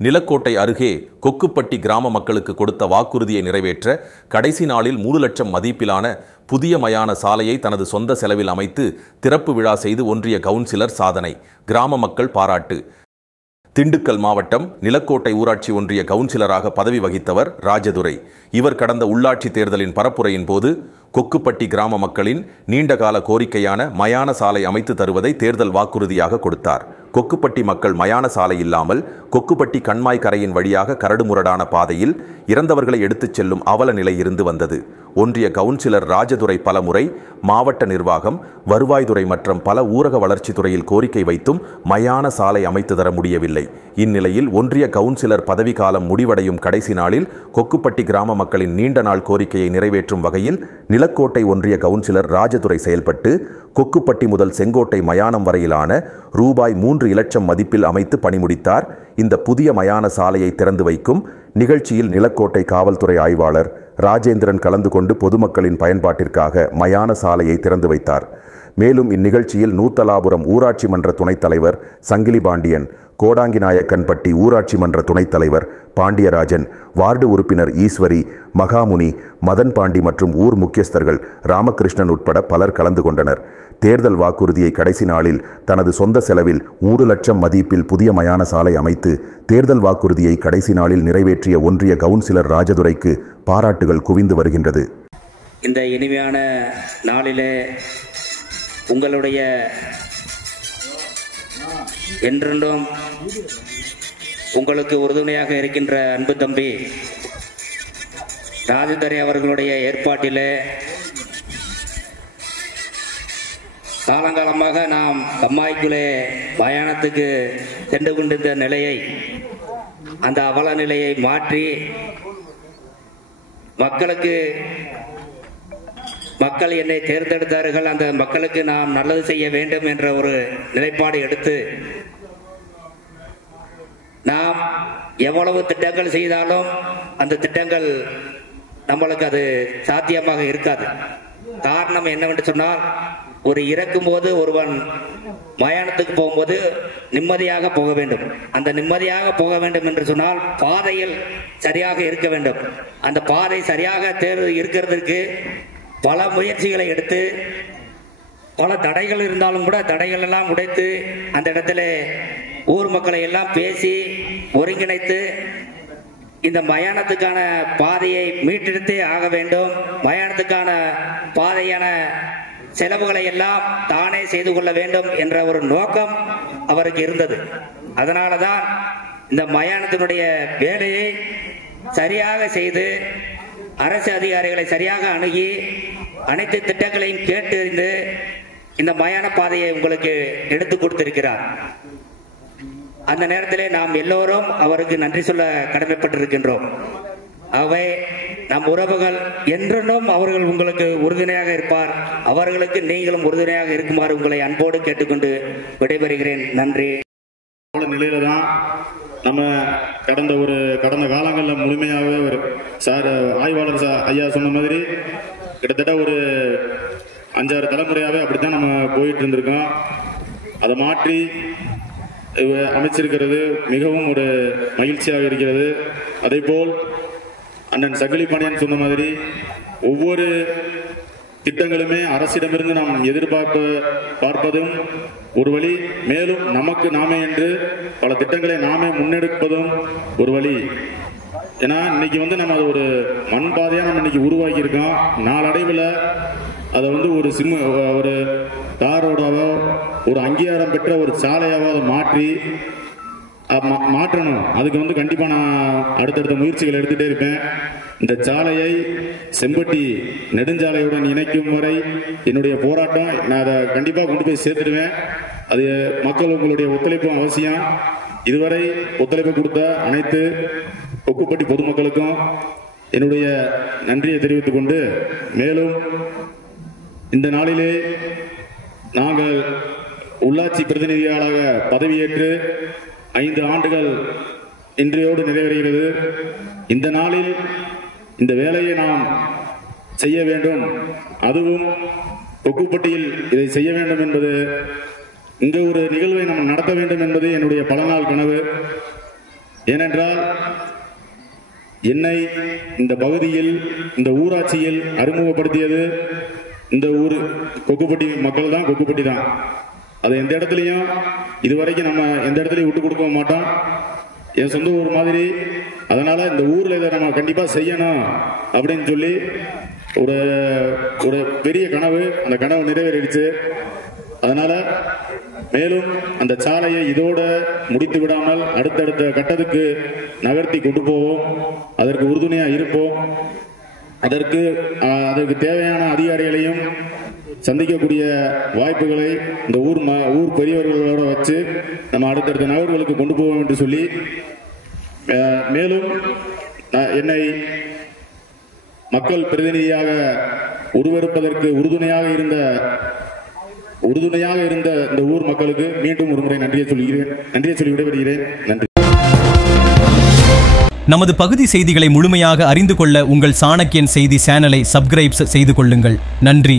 நிலக்கோட்டை அருகே கொக்குப்பட்டி கிராம மக்களுக்கு கொடுத்த வாக்குறுதியை நிறைவேற்ற கடைசி நாளில் 3 லட்சம் மதிப்பிலான புதிய மயான சாலையை தனது சொந்த செலவில் அமைத்து திறப்பு விழா செய்து ஒன்றிய கவுன்சிலர் சாதனை. கிராம மக்கள் பாராட்டு. திண்டுக்கல் மாவட்டம் நிலக்கோட்டை ஊராட்சி ஒன்றிய கவுன்சிலராக பதவி வகித்தவர் ராஜதுரை. இவர் கடந்த உள்ளாட்சி தேர்தலின் பரப்புரையின் போது கொக்குப்பட்டி கிராம மக்களின் நீண்டகால கோரிக்கையான மயான சாலை அமைத்து தருவதை தேர்தல் வாக்குறுதியாக கொடுத்தார். கொக்குப்பட்டி மக்கள் மயான சாலை இல்லாமல் கொக்குப்பட்டி கண்மாய் கரையின் வழியாக கரடுமுரடான பாதையில் இறந்தவர்களை எடுத்துச் செல்லும் அவல நிலை இருந்து வந்தது. ஒன்றிய கவுன்சிலர் ராஜதுரை பலமுறை மாவட்ட நிர்வாகம், வருவாய்த்துறை மற்றும் பல ஊரக வளர்ச்சித்துறையில் கோரிக்கை வைத்தும் மயான சாலை அமைத்து தர முடியவில்லை. இந்நிலையில் ஒன்றிய கவுன்சிலர் பதவிக்காலம் முடிவடையும் கடைசி நாளில் கொக்குப்பட்டி கிராம மக்களின் நீண்ட நாள் கோரிக்கையை நிறைவேற்றும் வகையில் நிலக்கோட்டை ஒன்றிய கவுன்சிலர் ராஜதுரை செயல்பட்டு கொக்குப்பட்டி முதல் செங்கோட்டை மயானம் வரையிலான ரூபாய் 3 லட்சம் மதிப்பில் அமைத்து பணி முடித்தார். இந்த புதிய மயான சாலையை திறந்து வைக்கும் நிகழ்ச்சியில் நிலக்கோட்டை காவல்துறை ஆய்வாளர் ராஜேந்திரன் கலந்து கொண்டு பொதுமக்களின் பயன்பாட்டிற்காக மயான சாலையை திறந்து வைத்தார். மேலும் இந்நிகழ்ச்சியில் நூத்தலாபுரம் ஊராட்சி மன்ற துணைத் தலைவர் சங்கிலி பாண்டியன், கோடாங்கிநாயக்கன்பட்டி ஊராட்சி மன்ற துணைத் தலைவர் பாண்டியராஜன், வார்டு உறுப்பினர் ஈஸ்வரி, மகாமுனி, மதன் பாண்டி மற்றும் ஊர் முக்கியஸ்தர்கள் ராமகிருஷ்ணன் உட்பட பலர் கலந்து கொண்டனர். தேர்தல் வாக்குறுதியை கடைசி நாளில் தனது சொந்த செலவில் 3 லட்சம் மதிப்பில் புதிய மயான சாலை அமைத்து தேர்தல் வாக்குறுதியை கடைசி நாளில் நிறைவேற்றிய ஒன்றிய கவுன்சிலர் ராஜதுரைக்கு பாராட்டுகள் குவிந்து வருகின்றது. இந்த இனிமையான நாளிலே உங்களுடைய என்றென்றும் உங்களுக்கு உறுதுணையாக இருக்கின்ற அன்பு தம்பி ராஜதுரை அவர்களுடைய ஏற்பாட்டிலே காலங்காலமாக நாம் கம்மாய்க்குள்ளே மயானத்துக்கு சென்று கொண்டிருந்த நிலையை, அந்த அவல நிலையை மாற்றி மக்கள் என்னை தேர்ந்தெடுத்தார்கள், அந்த மக்களுக்கு நாம் நல்லது செய்ய வேண்டும் என்ற ஒரு நிலைப்பாடு எடுத்து நாம் எவ்வளவு திட்டங்கள் செய்தாலும் அந்த திட்டங்கள் நம்மளுக்கு அது சாத்தியமாக இருக்காது. காரணம் என்னவென்று சொன்னால், ஒரு இறக்கும் போது ஒருவன் மயானத்துக்கு போகும்போது நிம்மதியாக போக வேண்டும். அந்த நிம்மதியாக போக வேண்டும் என்று சொன்னால் பாதையில் சரியாக இருக்க வேண்டும். அந்த பாதை சரியாக இருக்கிறதுக்கு பல முயற்சிகளை எடுத்து, பல தடைகள் இருந்தாலும் கூட தடைகள் எல்லாம் உடைத்து அந்த இடத்துல ஊர் மக்களை எல்லாம் பேசி ஒருங்கிணைத்து இந்த மயானத்துக்கான பாதையை மீட்டெடுத்தே ஆக வேண்டும். மயானத்துக்கான பாதையான செலவுகளை எல்லாம் தானே செய்து கொள்ள வேண்டும் என்ற ஒரு நோக்கம் அவருக்கு இருந்தது. அதனால தான் இந்த மயானத்தினுடைய வேலையை சரியாக செய்து அரசு அதிகாரிகளை சரியாக அணுகி அனைத்து திட்டங்களையும் கேட்டறிந்து இந்த மயான பாதையை உங்களுக்கு எடுத்து கொடுத்திருக்கிறார். அந்த நேரத்திலே நாம் எல்லோரும் அவருக்கு நன்றி சொல்ல கடமைப்பட்டிருக்கின்றோம். ஆகவே நம் உறவுகள் என்றும் அவர்கள் உங்களுக்கு உறுதுணையாக இருப்பார். அவர்களுக்கு நீங்களும் உறுதுணையாக இருக்குமாறு உங்களை அன்போடு கேட்டுக்கொண்டு விடைபெறுகிறேன். நன்றி. நிலையில தான் நம்ம கடந்த காலங்களில் முழுமையாகவே ஒரு ஆய்வாளர் ஐயா சொன்ன மாதிரி கிட்டத்தட்ட ஒரு 5-6 தலைமுறையாகவே அப்படித்தான் நம்ம போயிட்டு இருந்திருக்கோம். அதை மாற்றி அமைச்சிருக்கிறது மிகவும் ஒரு மகிழ்ச்சியாக இருக்கிறது. அதே போல் அண்ணன் சங்கிலி பாண்டியன் சொன்ன மாதிரி ஒவ்வொரு திட்டங்களுமே அரசிடமிருந்து நாம் பார்ப்பதும் ஒரு வழி, மேலும் நமக்கு நாமே என்று பல திட்டங்களை நாமே முன்னெடுப்பதும் ஒரு வழி. ஏன்னா இன்னைக்கு நம்ம அது ஒரு மண் பாதையாக நம்ம இன்னைக்கு உருவாக்கி இருக்கோம். நாளடைவில் அதை ஒரு தாரோடாவோ ஒரு அங்கீகாரம் பெற்ற ஒரு சாலையாவோ அதை மாற்றணும். அதுக்கு கண்டிப்பாக நான் அடுத்தடுத்த முயற்சிகள் எடுத்துகிட்டே இருப்பேன். இந்த சாலையை செம்பட்டி நெடுஞ்சாலையுடன் இணைக்கும் வரை என்னுடைய போராட்டம், நான் அதை கண்டிப்பாக கொண்டு போய் சேர்த்துடுவேன். அது மக்கள் உங்களுடைய ஒத்துழைப்பும் அவசியம். இதுவரை ஒத்துழைப்பு கொடுத்த அனைத்து கொக்குப்பட்டி பொதுமக்களுக்கும் என்னுடைய நன்றியை தெரிவித்துக் கொண்டு, மேலும் இந்த நாளிலே நாங்கள் உள்ளாட்சி பிரதிநிதிகளாக பதவியேற்று 5 ஆண்டுகள் இன்றையோடு நிறைவேறுகிறது. இந்த நாளில் இந்த வேலையை நாம் செய்ய வேண்டும், அதுவும் கொக்குப்பட்டியில் இதை செய்ய வேண்டும் என்பது, இங்கு ஒரு நிகழ்வை நாம் நடத்த வேண்டும் என்பது என்னுடைய பல நாள் கனவு. ஏனென்றால் என்னை இந்த பகுதியில் இந்த ஊராட்சியில் அறிமுகப்படுத்தியது இந்த ஊர் கொக்குப்பட்டி மக்கள் தான், கொக்குப்பட்டி தான். அது எந்த இடத்துலையும் இதுவரைக்கும் நம்ம எந்த இடத்துலையும் விட்டு கொடுக்க மாட்டோம். என் சொந்த ஊர் மாதிரி. அதனால இந்த ஊர்ல இதை நம்ம கண்டிப்பா செய்யணும் அப்படின்னு சொல்லி ஒரு ஒரு பெரிய கனவு, அந்த கனவு நிறைவேறிடுச்சு. அதனால மேலும் அந்த சாலையை இதோட முடித்து விடாமல் அடுத்தடுத்த கட்டத்துக்கு நகர்த்தி கொண்டு போவோம். அதற்கு உறுதுணையா இருப்போம். அதற்கு தேவையான அதிகாரிகளையும் சந்திக்கக்கூடிய வாய்ப்புகளை இந்த ஊர் பெரியவர்களோட வச்சு நம்ம அடுத்தடுத்த நகர்களுக்கு கொண்டு போவோம் என்று சொல்லி, மேலும் என்னை மக்கள் பிரதிநிதியாக உருவெடுப்பதற்கு உறுதுணையாக இருந்த இந்த ஊர் மக்களுக்கு மீண்டும் ஒரு முறை நன்றியை சொல்லி விடைபெறுகிறேன். நன்றி. நமது பகுதி செய்திகளை முழுமையாக அறிந்து கொள்ள உங்கள் சாணக்கியன் செய்தி சேனலை சப்ஸ்கிரைப் செய்து கொள்ளுங்கள். நன்றி.